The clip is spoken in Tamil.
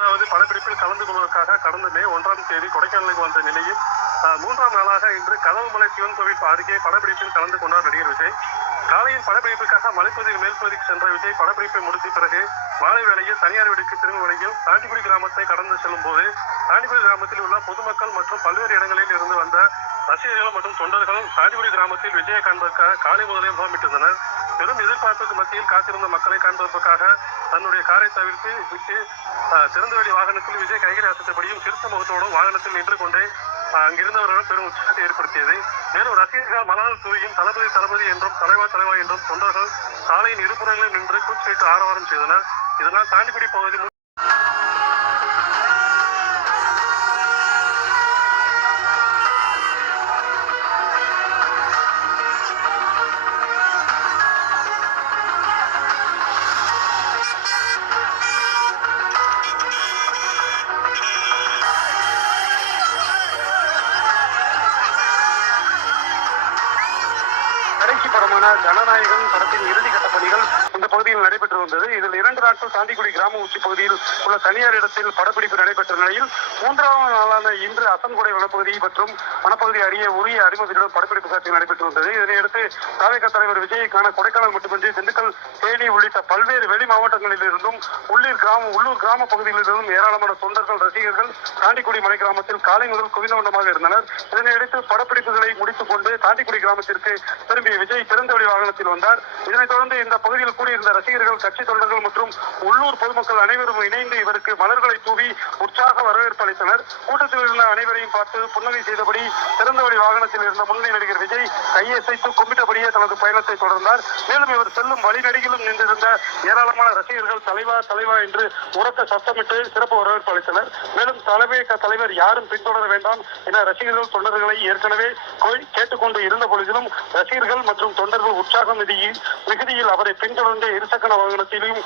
அதாவது படப்பிடிப்பில் கலந்து கொள்வதற்காக கடந்த மே 1ஆம் தேதி கொடைக்கானலுக்கு வந்த நிலையில் 3ஆம் நாளாக இன்று கதவுமலை சிவன் கோவில் அருகே படப்பிடிப்பில் கலந்து கொண்டார் நடிகர் விஜய். காலையில் படப்பிடிப்புக்காக மலைப்பகுதியில் மேல்பகுதிக்கு சென்ற விஜய் படப்பிடிப்பை முடித்த பிறகு மாலை வேளையில் தனியார் வீடுக்கு திரும்ப வழியில் தாண்டிக்குடி கிராமத்தை கடந்து செல்லும் போது தாண்டிக்குடி கிராமத்தில் உள்ள பொதுமக்கள் மற்றும் பல்வேறு இடங்களில் இருந்து வந்த ரசிகர்கள் மற்றும் தொண்டர்கள் தாண்டிக்குடி கிராமத்தில் விஜயை காண்பதற்காக காலை முதலே முகாமிட்டிருந்தனர். பெரும் எதிர்பார்ப்புக்கு மத்தியில் காத்திருந்த மக்களை காண்பதற்காக தன்னுடைய காரை தவிர்த்து விட்டு திறந்தவெளி வாகனத்தில் விஜய் கைகளை அசைத்தபடியும் சிறுத்த முகத்தோடும் வாகனத்தில் நின்று கொண்டே அங்கிருந்தவர்கள் பெரும் உற்சாகத்தை ஏற்படுத்தியது. மேலும் ரசிகர்கள் மலர்கள் தூவியும் தளபதி என்றும் தலைவா என்றும் தொண்டர்கள் சாலையின் இருபுறங்களில் நின்று கூச்சலிட்டு ஆரவாரம் செய்தனர். இதனால் தாண்டிக்குடி பகுதி கடைசி படமான ஜனநாயகம் படத்தின் இறுதிக்கட்ட பணிகள் இந்த பகுதியில் நடைபெற்று வந்தது. இதில் 2 நாட்கள் தாண்டிக்குடி கிராம உச்சி பகுதியில் உள்ள தனியார் இடத்தில் படப்பிடிப்பு நடைபெற்ற நிலையில் 3ஆம் நாளான இன்று அசன்கொடை வனப்பகுதி மற்றும் வனப்பகுதி அறிய உரிய அறிமுகத்துடன் படப்பிடிப்பு காட்சி நடைபெற்று வந்தது. இதனையடுத்து தாவேகா தலைவர் விஜயை காண கொடைக்கானல் மட்டுமின்றி திண்டுக்கல், தேனி உள்ளிட்ட பல்வேறு வெளி மாவட்டங்களில் இருந்தும் உள்ளூர் கிராம பகுதிகளிலிருந்தும் ஏராளமான தொண்டர்கள், ரசிகர்கள் தாண்டிக்குடி மலை கிராமத்தில் காலை முதல் குவிந்த வண்ணமாக இருந்தனர். இதனையடுத்து படப்பிடிப்புகளை முடித்துக் கொண்டு தாண்டிக்குடி கிராமத்திற்கு திரும்பிய விஜய் திறந்தவெளி வாகனத்தில் வந்தார். இதனைத் தொடர்ந்து இந்த பகுதியில் கூடியிருந்த ரசிகர்கள், கட்சி தொண்டர்கள் மற்றும் உள்ளூர் பொதுமக்கள் அனைவரும் இணைந்து இவருக்கு மலர்களை தூவி உற்சாக வரவேற்பு அளித்தனர். கூட்டத்தில் இருந்த அனைவரையும் பார்த்து புன்னகை செய்தபடி திறந்தவெளி வாகனத்தில் இருந்த முன்னணி நடிகர் விஜய் கையசைத்து கும்பிட்டபடியே தனது பயணத்தை தொடர்ந்தார். மேலும் இவர் செல்லும் வழிநெடுகிலும் நின்றிருந்த ஏராளமான ரசிகர்கள் தலைவா என்று உரத்த சத்தமிட்டு சிறப்பு வரவேற்பு அளித்தனர். மேலும் தலைவர் யாரும் பின்தொடர வேண்டாம் என ரசிகர்கள், தொண்டர்களை ஏற்கனவே கேட்டுக்கொண்டு இருந்த பொழுதிலும் ரசிகர்கள் மற்றும் தொண்டர்கள் உற்சாகம் மிகுதியில் அவரை பின்தொடர்ந்த இருசக்கர வாகனத்திலும்